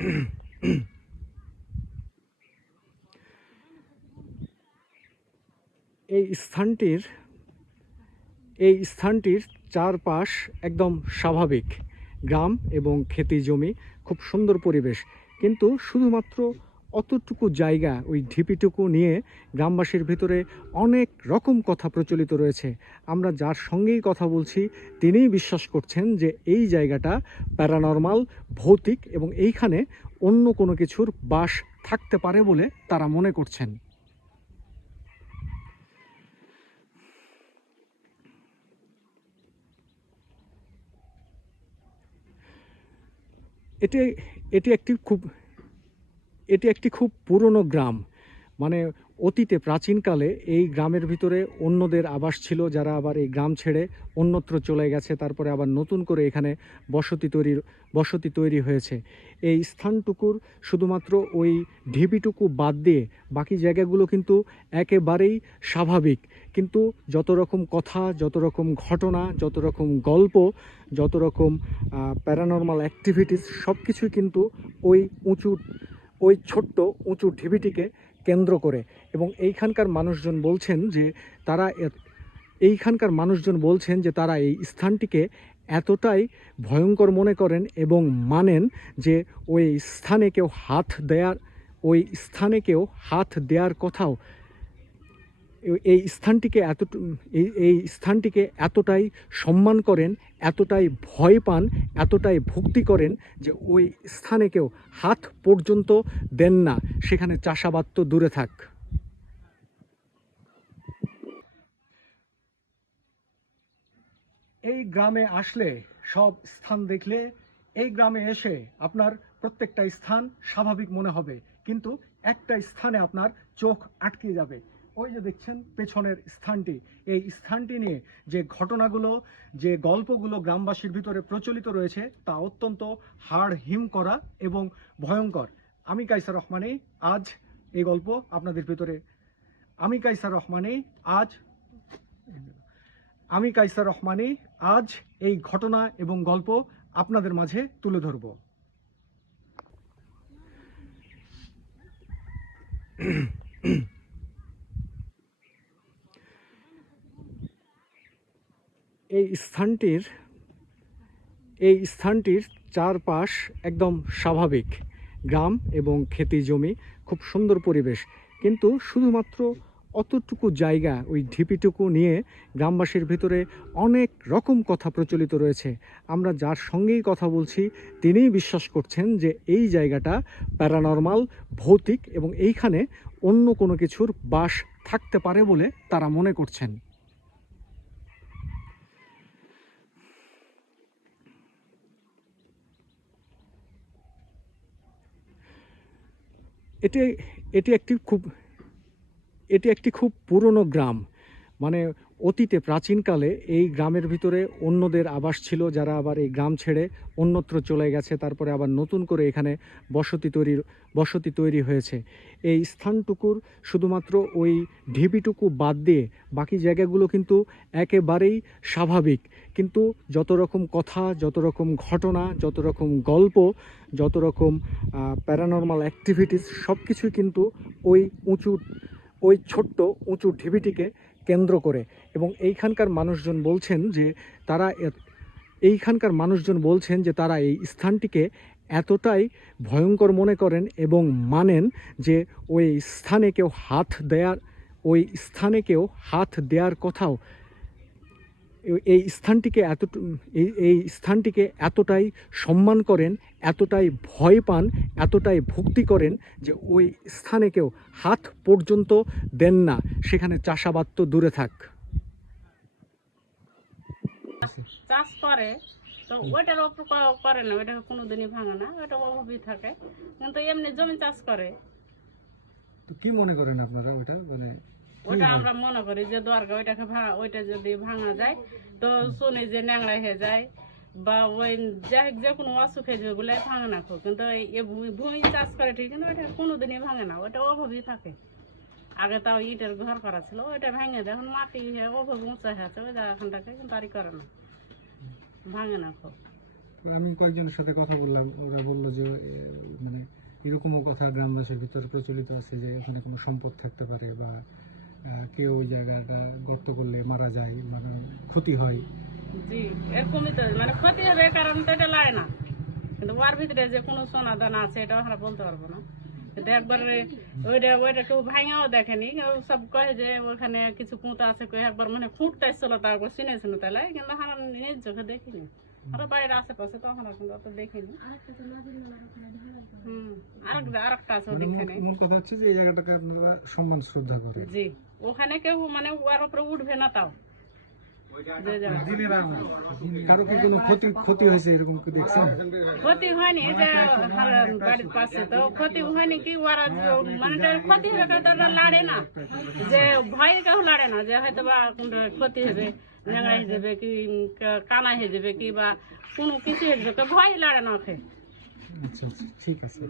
এই স্থানটির এই স্থানটির চারপাশ একদম স্বাভাবিক গ্রাম এবং খেতি জমি, খুব সুন্দর পরিবেশ। কিন্তু শুধুমাত্র অতটুকু জায়গা, ওই ঢিপিটুকু নিয়ে গ্রামবাসীর ভিতরে অনেক রকম কথা প্রচলিত রয়েছে। আমরা যার সঙ্গেই কথা বলছি তিনিই বিশ্বাস করছেন যে এই জায়গাটা প্যারানরমাল, ভৌতিক, এবং এইখানে অন্য কোনো কিছুর বাস থাকতে পারে বলে তারা মনে করছেন। এটি এটি একটি খুব এটি একটি খুব পুরনো গ্রাম। মানে অতীতে প্রাচীনকালে এই গ্রামের ভিতরে অন্যদের আবাস ছিল, যারা আবার এই গ্রাম ছেড়ে অন্যত্র চলে গেছে, তারপরে আবার নতুন করে এখানে বসতি তৈরি হয়েছে। এই স্থানটুকুর শুধুমাত্র ওই ঢিবিটুকু বাদ দিয়ে বাকি জায়গাগুলো কিন্তু একেবারেই স্বাভাবিক। কিন্তু যত রকম কথা, যত রকম ঘটনা, যত রকম গল্প, যত রকম প্যারানরমাল অ্যাক্টিভিটিস, সব কিছুই কিন্তু ওই ছোট্ট উঁচু ঢিবিটিকে কেন্দ্র করে। এবং এইখানকার মানুষজন বলছেন যে তারা এই স্থানটিকে এতটাই ভয়ঙ্কর মনে করেন এবং মানেন যে ওই স্থানে কেউ হাত দেওয়ার কথাও এই স্থানটিকে এতটাই সম্মান করেন, এতটাই ভয় পান, এতটাই ভক্তি করেন যে ওই স্থানে কেউ হাত পর্যন্ত দেন না। সেখানে চাষাবাদ তো দূরে থাক। এই গ্রামে আসলে, সব স্থান দেখলে, এই গ্রামে এসে আপনার প্রত্যেকটা স্থান স্বাভাবিক মনে হবে, কিন্তু একটা স্থানে আপনার চোখ আটকে যাবে। ওই যে দেখছেন পেছনের স্থানটি, এই স্থানটি নিয়ে যে ঘটনাগুলো, যে গল্পগুলো গ্রামবাসীর ভিতরে প্রচলিত রয়েছে তা অত্যন্ত হাড় হিম করা এবং ভয়ঙ্কর। আমি কাইসার রহমানী আজ এই গল্প আপনাদের ভিতরে আমি কাইসার রহমানী আজ আমি কাইসার রহমানী আজ এই ঘটনা এবং গল্প আপনাদের মাঝে তুলে ধরব। এই স্থানটির চারপাশ একদম স্বাভাবিক গ্রাম এবং খেতি জমি, খুব সুন্দর পরিবেশ। কিন্তু শুধুমাত্র অতটুকু জায়গা, ওই ঢিপিটুকু নিয়ে গ্রামবাসীর ভিতরে অনেক রকম কথা প্রচলিত রয়েছে। আমরা যার সঙ্গেই কথা বলছি তিনিই বিশ্বাস করছেন যে এই জায়গাটা প্যারানরমাল, ভৌতিক, এবং এইখানে অন্য কোনো কিছুর বাস থাকতে পারে বলে তারা মনে করছেন। এটি এটি একটি খুব এটি একটি খুব পুরনো গ্রাম। মানে অতীতে প্রাচীনকালে এই গ্রামের ভিতরে অন্যদের আবাস ছিল, যারা আবার এই গ্রাম ছেড়ে অন্যত্র চলে গেছে, তারপরে আবার নতুন করে এখানে বসতি তৈরি হয়েছে। এই স্থানটুকুর শুধুমাত্র ওই ঢিবিটুকু বাদ দিয়ে বাকি জায়গাগুলো কিন্তু একেবারেই স্বাভাবিক। কিন্তু যত রকম কথা, যত রকম ঘটনা, যত রকম গল্প, যত রকম প্যারানরমাল অ্যাক্টিভিটিস, সব কিছুই কিন্তু ওই ছোট্ট উঁচু ঢিবিটিকে কেন্দ্র করে। এবং এইখানকার মানুষজন বলছেন যে তারা এই স্থানটিকে এতটাই ভয়ঙ্কর মনে করেন এবং মানেন যে ওই স্থানে কেউ হাত দেওয়ার কথাও এই স্থানটিকে এতটাই সম্মান করেন, এতটাই ভয় পান, এতটাই ভক্তি করেন যে ওই স্থানে কেউ হাত পর্যন্ত দেন না। সেখানে চাষাবাদ তো দূরে থাক। চাষ করে তো ওইটার ওপর করে না, ওইটা কোনোদিনই ভাঙে না, ওইটা অভাবই থাকে। কিন্তু এমনি জমি চাষ করে। তো কি মনে করেন আপনারা ওইটা, মানে ওইটা আমরা মনে করি যে দরকার, ওইটা যদি ভাঙা যায় তো শুনি যে ন্যাংরা হয়ে যায় বা ওই যে কোনো অসুখ হয়ে যায়, ওগুলাই ভাঙে না খুব। কিন্তু এই ভূমি চাষ করে ঠিক, কিন্তু ওইটা কোনোদিনই ভাঙে না, ওইটা অভাবই থাকে। আগে তাও ইটের ঘর করা ছিল, ওইটা ভেঙে দেয়, এখন মাটি অভাব উঁচা হয়ে আছে, ওই জায়গাখানটাকে কিন্তু আর করে না, ভাঙে না খুব। আমি কয়েকজনের সাথে কথা বললাম, ওরা বললো যে মানে এরকমও কথা গ্রামবাসীর ভিতরে প্রচলিত আছে যে ওখানে কোনো সম্পদ থাকতে পারে বা কেউ ওই জায়গাটা গর্ত করলে মারা যায়, মানে ক্ষতি হয়। জি, এরকমই তো, মানে ক্ষতি হবে কারণ তো এটা লাগে না, কিন্তু ওর ভিতরে যে কোনো সোনা দানা আছে এটা আমরা বলতে পারবো না। কিন্তু একবার ওইটা কেউ ভাঙাও দেখেনি, কেউ সব কয়ে যে ওখানে কিছু কুঁতা আছে, কেউ একবার মানে খুঁটটা ছিল তারপর শুনেছিল তাহলে, কিন্তু আমরা নিজ চোখে দেখিনি। আমরা বাড়ির আশেপাশে তো আমরা কিন্তু অত দেখিনি। আরেকটা আছে মানে ওদিকখানে। মূল কথা হচ্ছে যে এই জায়গাটাকে আপনারা সম্মান শ্রদ্ধা করেন। জি, ওখানে কেউ মানে ওর উপরে উঠবে না তাও। যে জায়গা কারো কি কোনো ক্ষতি হয়েছে এরকম কি দেখছেন? ক্ষতি হয়নি, যে বাড়ির পাশে তো ক্ষতি হয়নি, কি ওরা মানে ক্ষতি হবে তারা লাড়ে না, যে ভয়ে কেউ লাড়ে না যে হয়তো বা ক্ষতি হবে, ন্যাংরা হয়ে যাবে কি কানা হয়ে যাবে কি বা কোনো কিছু হয়ে যাবে, ভয় লাড়ে না ওকে। আচ্ছা আচ্ছা, ঠিক আছে।